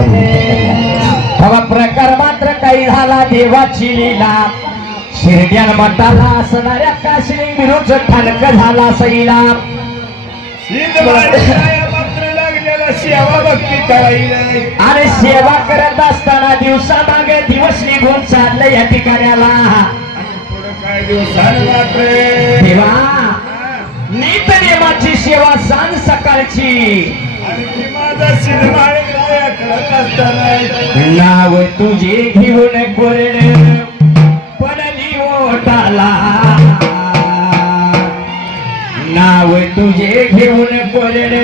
हवा प्रकार मात्र काही झाला देवाची लीला. शिरड्यान मटाला असणाऱ्या काशी विरोध ठणक झाला सैला. सेवा सेवा करत असताना दिवसा मागे दिवस निघून चाललं या ठिकाण्याला. काय दिवसाला नीत नियमाची सेवा सांग सकाळची. आणि माझा सिनेमा ओळखत असताना नाव तुझे घेऊन कोरड पडली ओटाला नाव तुझे घेऊन कोरड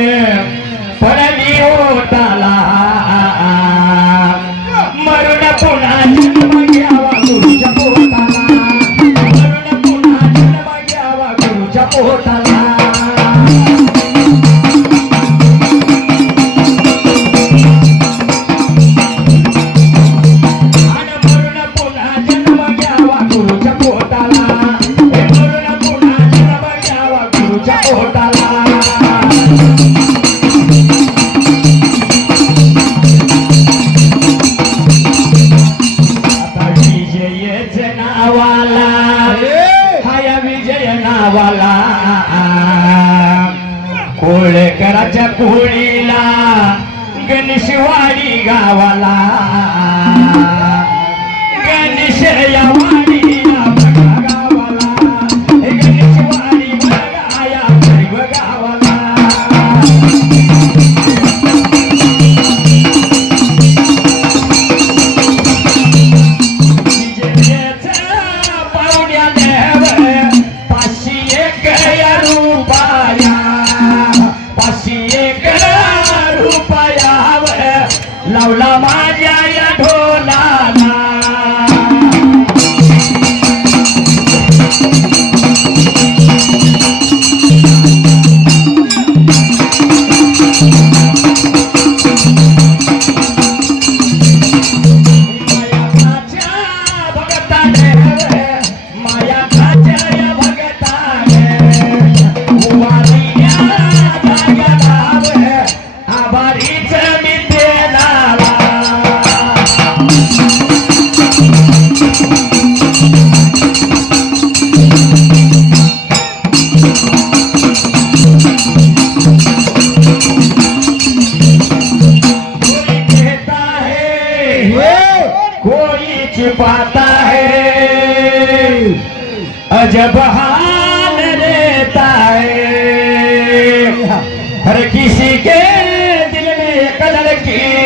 अजब हाल रहता है। हर किसी के दिल में एक लड़की।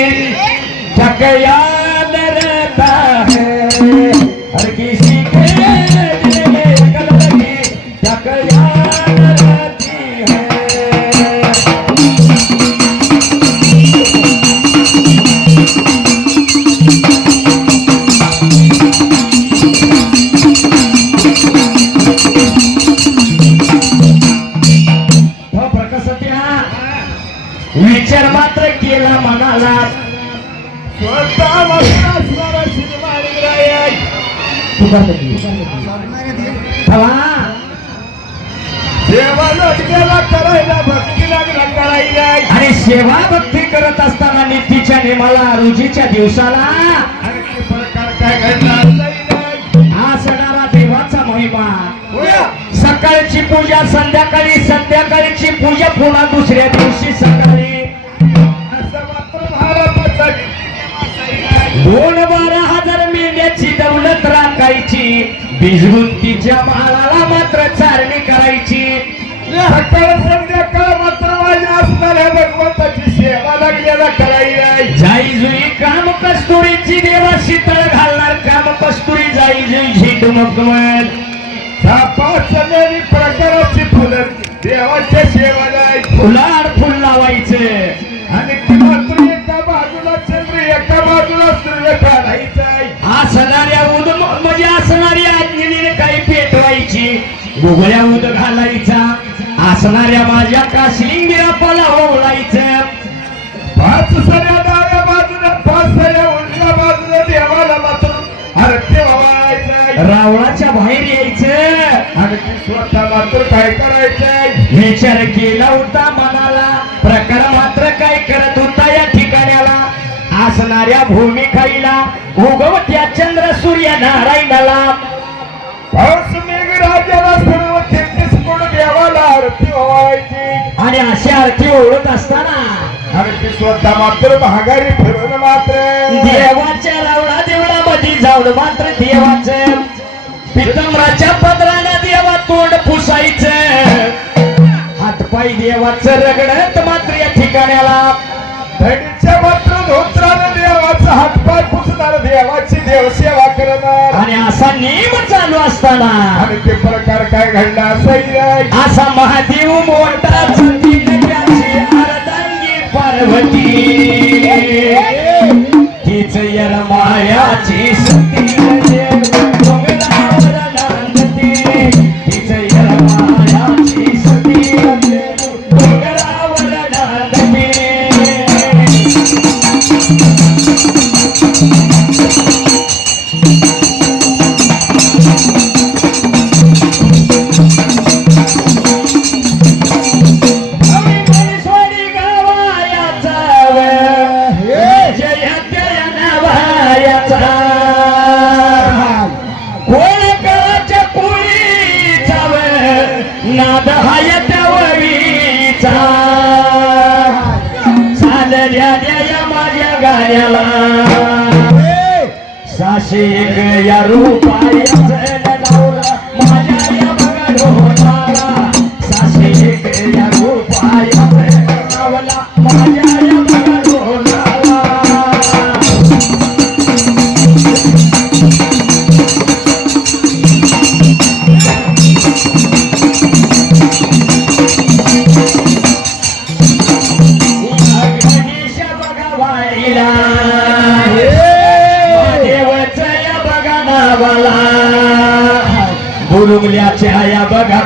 विचार मात्र केला मनाला. आणि सेवा भक्ती करत असताना नितीच्या नेमाला रोजीच्या दिवसाला. हा सणारा देवाचा महिमा. सकाळची पूजा संध्याकाळी संध्याकाळीची पूजा पुन्हा दुसऱ्या दिवशी सकाळी. दोन बारा हजार मेंढ्याची दौलत राखायची. बिजगुंतीच्या माळाला मात्र चारणी करायची. सकाळ संध्याकाळ मात्र माझ्या असणाऱ्या भगवंताची सेवा लागलेला करायला जाई जुई काम कस्तुरीची देवा शीतळ घालणार काम कस्तुरी जाई जुई झेंडू मगमल पाच सगळी प्रकाराची फुलं देवाच्या सेवा नाही फुलाड फुल लावायचं. आणि मात्र एका बाजूला चंद्र एका बाजूला सूर्य काढायचा. असणाऱ्या उद म्हणजे असणारी आज्ञेने काही पेटवायची. गुगळ्या उद घालायचा. असणाऱ्या माझ्या काशलिंगीला पला ओवळायचं पाच सऱ्या रावणाच्या बाहेर यायचं. आणि स्वतः मात्र काय करायचंय? विचार केला होता मनाला. प्रकार मात्र काय करत होता या ठिकाण्याला असणाऱ्या भूमिकाईला उगवत्या चंद्र सूर्य नारायणाला. पाऊस मेघ राजाला सर्व तेहतीस कोण देवाला आरती वावायची आणि अशी आरती ओळख असताना आणि ती स्वतः मात्र महागारी फिरवणं मात्र. देवाच्या रावणा देवळामध्ये जाऊन मात्र देवाचं पितंबराच्या पदराला देवा तोंड पुसायचं. हातपाय देवाचं रगडत मात्र या ठिकाण्याला. धडीच्या मात्र धोत्रानं देवाचा हातपाय पुसणार देवाची देवसेवा करणार. आणि असा नियम चालू असताना आणि ते प्रकार काय घडला नाही असा महादेव मोठा पार्वती साशे एक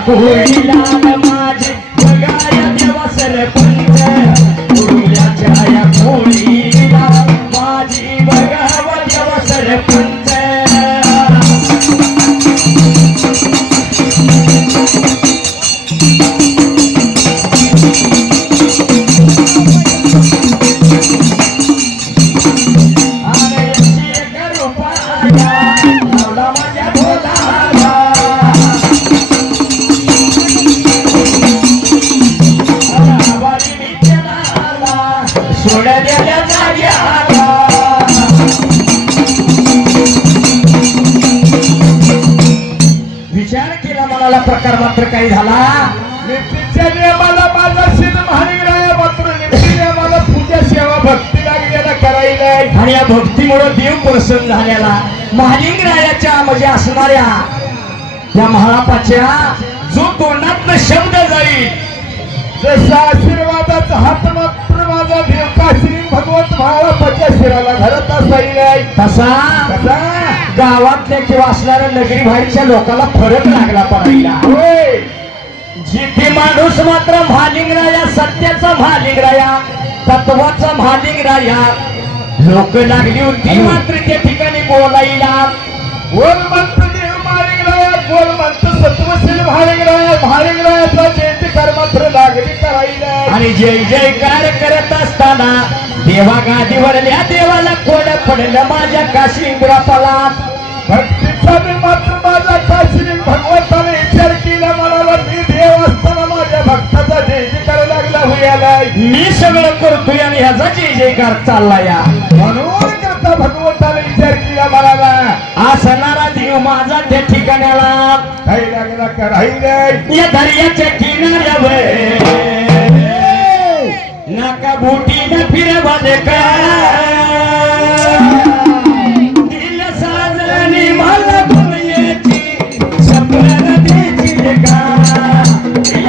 या आणि या भक्तीमुळे देव प्रसन्न झालेला. महालिंगरायाच्या म्हणजे असणाऱ्या या महारापाच्या जो तोंडात शब्द जाईल. जसा आशीर्वादाचा हात मात्र माझा देव काश्री भगवंत महाराजाच्या शिराला घरात असाईल तसा कसा गावातल्या किंवा असणाऱ्या नगरी बाहेरच्या लोकांना फरक लागला पडायला. होय. जिथे माणूस मात्र महालिंगराया सत्याचा महालिंगराया तत्वाचा महालिंगराया लोक लागली होती मात्र त्या ठिकाणी बोलायला गोल मंत देव महालिंगराया गोल मंत सत्वशील महालिंगराया महालिंगरायाचा जयंतीकार मात्र लागली करायला. आणि जय जयकार करत असताना देवा गादीवरल्या देवाला कोण पडलं माझ्या काशी इंद्रापाला भक्तीचा मी मात्र माझा काश्री भगवंताने विचार केला. म्हणाला मी देव असताना माझ्या भक्ताचा जयंतीकार लागला होयाला मी सगळं करतोय आणि ह्याचा जय जयकार चालला या केला म्हणाला असणारा देव माझा त्या ठिकाणाला काही लागला का? राहील या दर्याच्या किनाऱ्यावर. नाका बोटीनं फिरवल का? दिल साजनी मला दुनियेची सपन द्यायची का? दिल